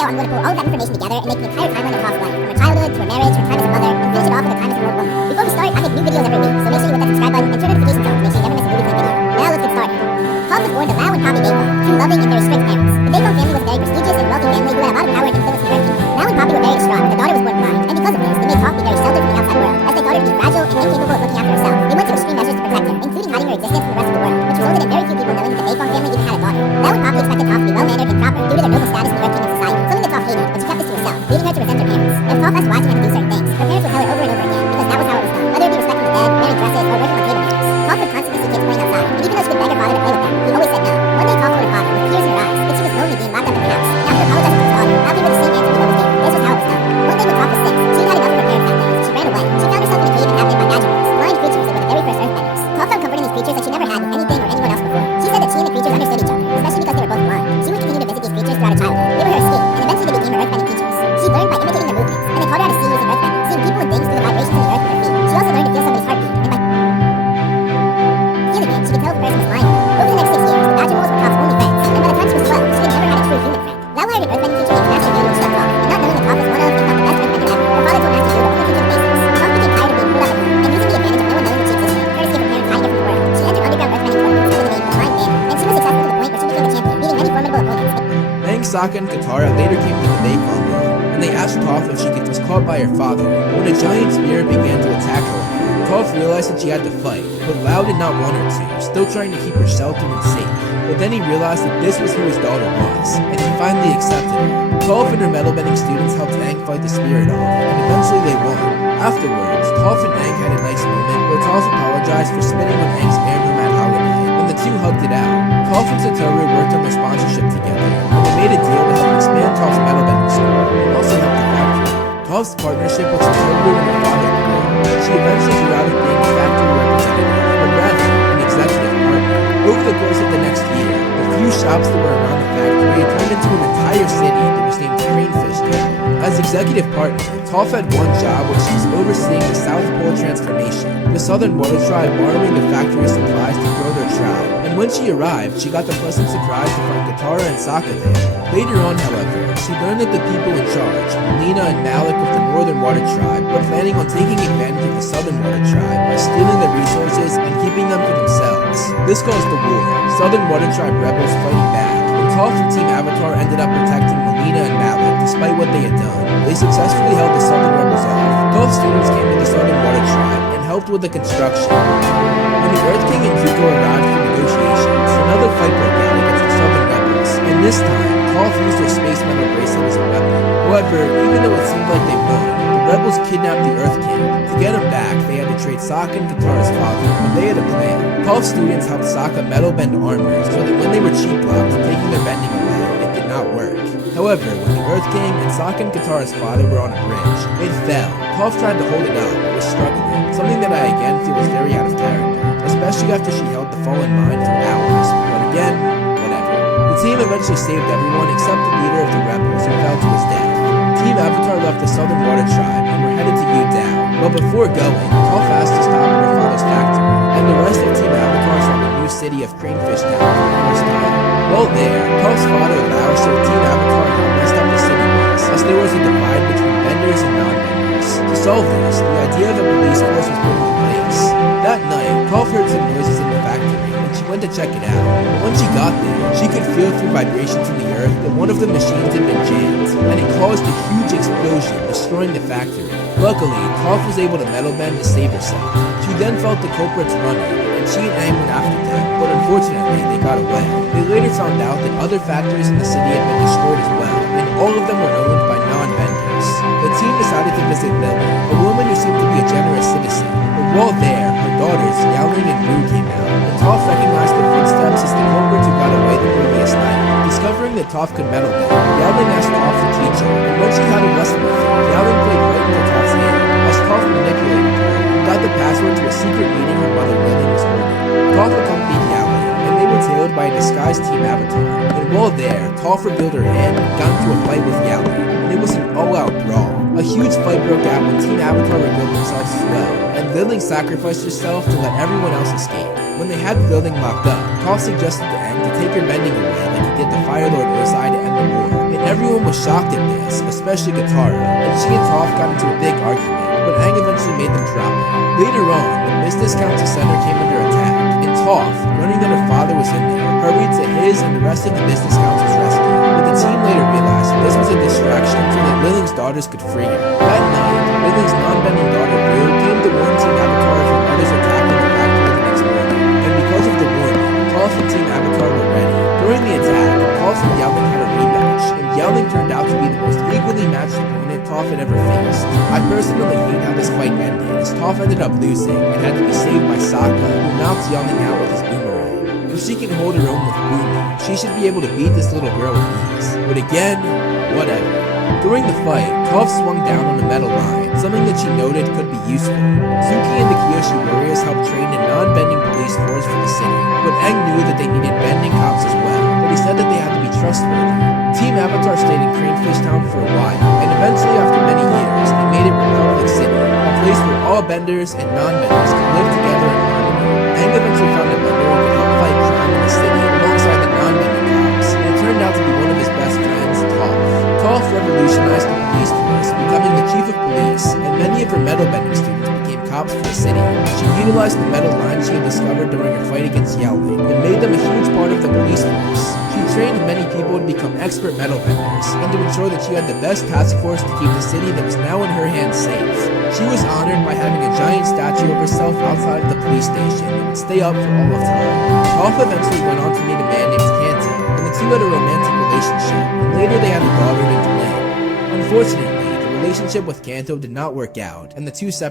video, I'm going to pull all of that information together and make the entire timeline of Toph's life, from her childhood to her marriage, her time as a mother, and finish it off with her time as a world woman. Before we start, I make new videos every week, so make sure you hit that subscribe button and turn notifications on to make sure you never miss a movie clip video. Now let's get started. Toph was born to Lau and Poppy Daycon, two loving and very strict parents. The Daycon family was a very prestigious and wealthy family who had a lot of power and influence in the Earth Kingdom. Lau and Poppy were very distraught when their daughter was born blind, and because of this, they made Toph be very sheltered from the outside world, as they thought her to be fragile and incapable of looking after herself. They went to extreme measures to protect her, including hiding her existence from the rest of the world, which resulted in very few people knowing that the Daycon family even had a daughter. Lau and Poppy expected Toph to be well-mannered and proper due to their noble status in the Earth Kingdom society, something that Toph hated, but she kept this to herself, leading her to resent her parents. If Toph asked why she had to do certain things, her parents would tell her over and over again, because that was how it was done, whether it be respecting the dead, wearing dresses, or working on table manners. Toph would constantly see kids playing outside, and even though she would beg her father to play with them, he always said no. One day Toph told her father, with tears in her eyes, that she was lonely being locked up in the house. Now, after apologizing to his daughter, I'll give her the same answer he always gave. This was how it was done. One day when Toph was 6, she had enough of her parents' that day, so she ran away. She found herself in a cave inhabited by magic wolves, blind creatures that were the very first earthbenders. Toph found comfort in these creatures that she never had with anything or anyone else before. She said that she and the creatures understood each other, especially because they were both blind. She would continue to visit these creatures throughout her childhood. They were her escape, and eventually they became her earthbending teachers. She learned by imitating their movements, and they taught her how to see using earthbending, seeing people and things through the vibrations in the earth with her feet. She also learned to feel somebody's heartbeat, and by feeling it, she could tell if the person was lying. Over the next 6 years, the badger moles were Toph's only friends, and by the time she was 12, she had never had a true human friend. Lau hired an earthbending teacher named Master Noob to instruct Toph, and not knowing that Toph was one of, if not the best earthbender ever, her father told Master Noob to only teach her the basics. Toph became tired of being pulled up with her, and using the advantage of no one knowing that she existed, courtesy of her parents hiding her from the world, she entered underground earthbending tournaments under the name of Blind Man, and she was successful to the point where she became a champion, beating many formidable opponents. Aang, Sokka, and Katara later came to the Daycon world, and they asked Toph if she was caught by her father. When a giant spear began to attack her, Toph realized that she had to fight, but Lau did not want her to, still trying to keep her sheltered and safe. But then he realized that this was who his daughter was, and he finally accepted her. Toph and her metal-bending students helped Aang fight the spirit off, and eventually they won. Afterwards, Toph and Aang had a nice moment where Toph apologized for spitting on Aang's airroom at holiday, and the two hugged it out. Toph and Satoru worked on their sponsorship together, and they made a deal to help expand Toph's metal-bending school, and also help the factory. Toph's partnership with Satoru and her father grew. She eventually grew out of being a factory representative, but rather an executive partner. Over the course of the next year, the few shops that were around the factory turned into an entire city that was named Cranefish Town. As executive partner, Toph had one job where she was overseeing the South Pole transformation, the Southern Water Tribe borrowing the factory supplies to grow their tribe. And when she arrived, she got the pleasant surprise to find Katara and Sokka there. Later on, however, she learned that the people in charge, Lena and Malik of the Northern Water Tribe, were planning on taking advantage of the Southern Water Tribe by stealing their resources and keeping them for themselves. This caused the war, Southern Water Tribe rebels fighting back, and Toph and Team Avatar ended up protecting Melina and Malik despite what they had done. They successfully held the Southern rebels off. 12 students came to the Southern Water Tribe and helped with the construction. When the Earth King and Zuko arrived for negotiations, another fight broke out against the Southern rebels, and this time, Toph used her space metal bracelet as a weapon. However, even though it seemed like they won, the rebels kidnapped the Earth King. To get him back, they had to trade Sokka and Katara's father, but they had a plan. 12 students helped Sokka metal bend armor so that when they were cheap blocked, taking their bending away, it did not work. However, when the Earth King and Sokka and Katara's father were on a bridge, it fell. Toph tried to hold it up, but was struggling, something that I again feel was very out of character, especially after she held the fallen mind for hours. But again, whatever. The team eventually saved everyone except the leader of the rebels who fell to his death. Team Avatar left the Southern Water Tribe and were headed to Yu-Dao, but before going, Toph asked to stop at her father's factory, and the rest of Team Avatar saw the new city of Cranefish Town for the first time. While there, Toph's father Lau showed Team Avatar how messed up the city was, as there was a divide between benders and non-benders. To solve this, the idea of a police force was put into place. That night, Toph heard some noises in the factory, and she went to check it out. But when she got there, she could feel through vibrations in the earth that one of the machines had been jammed, and it caused a huge explosion, destroying the factory. Luckily, Toph was able to metal bend to save herself. She then felt the culprits running, and she and Aang went after them, but unfortunately, they got away. They later found out that other factories in the city had been destroyed as well, and all of them were owned by non-benders. The team decided to visit Lily, a woman who seemed to be a generous citizen. But while there, her daughters, Yaling and Ru, came out, and Toph recognized their footsteps as the culprits who got away the previous night. Discovering that Toph could metal bend, Yaling asked Toph to teach her, and when she had a lesson with her, Yaling played right into Toph's hand, as Toph manipulated her and got the password to a secret meeting her mother Lily was holding. Toph accompanied Yaling, and they were tailed by a disguised Team Avatar. And while there, Toph revealed her hand and got into a fight with Yaling, and it was an all-out brawl. A huge fight broke out when Team Avatar revealed themselves as well, and Lily sacrificed herself to let everyone else escape. When they had the building locked up, Toph suggested to Aang to take her bending away like he did the Fire Lord Ozai to end the war, and everyone was was shocked at this, especially Katara, and she and Toph got into a big argument, but Aang eventually made them drop it. Later on, the Business Council Center came under attack, and Toph, learning that her father was in there, hurried to his and the rest of the Business Council's rescue. But the team later realized this was a distraction so that Liling's daughters could free her. That night, Liling's non-bending daughter Blue came to warn Team Avatar of her mother's attack on the factory the next morning, and because of the warning, Toph and Team Avatar were ready. During the attack, Toph and Yao Ming had a rematch, and Yao Ming turned out to be the most equally matched opponent Toph had ever faced. I personally hate how this fight ended, as Toph ended up losing and had to be saved by Sokka, who knocked Yao Ming out with his boomerang. If she can hold her own with Boomy, she should be able to beat this little girl with ease. But again, whatever. During the fight, Toph swung down on a metal line, something that she noted could be useful. Suki and the Kyoshi warriors helped train a non-bending police force for the city, but Aang knew that they needed bending cops as well, but he said that they had to be trustworthy. Team Avatar stayed in Cranefish Town for a while, and eventually after many years, they made it Republic City, a place where all benders and non-benders could live together in harmony. Aang eventually found a bender who could help fight crime in the city alongside the non-bending cops, and it turned out to be one of his best friends, Toph. Toph revolutionized the police force, becoming the chief of police, and many of her metal bending students became cops for the city. She utilized the metal lines she had discovered during her fight against Yao Ming, and made them a huge part of the police force. She trained many people to become expert metal benders, and to ensure that she had the best task force to keep the city that was now in her hands safe. She was honored by having a giant statue of herself outside of the police station that would stay up for all of time. Toph eventually went on to meet a man named Kanto, and the two had a romantic relationship, and later they had a daughter named Lin. Unfortunately, the relationship with Kanto did not work out, and the two separated.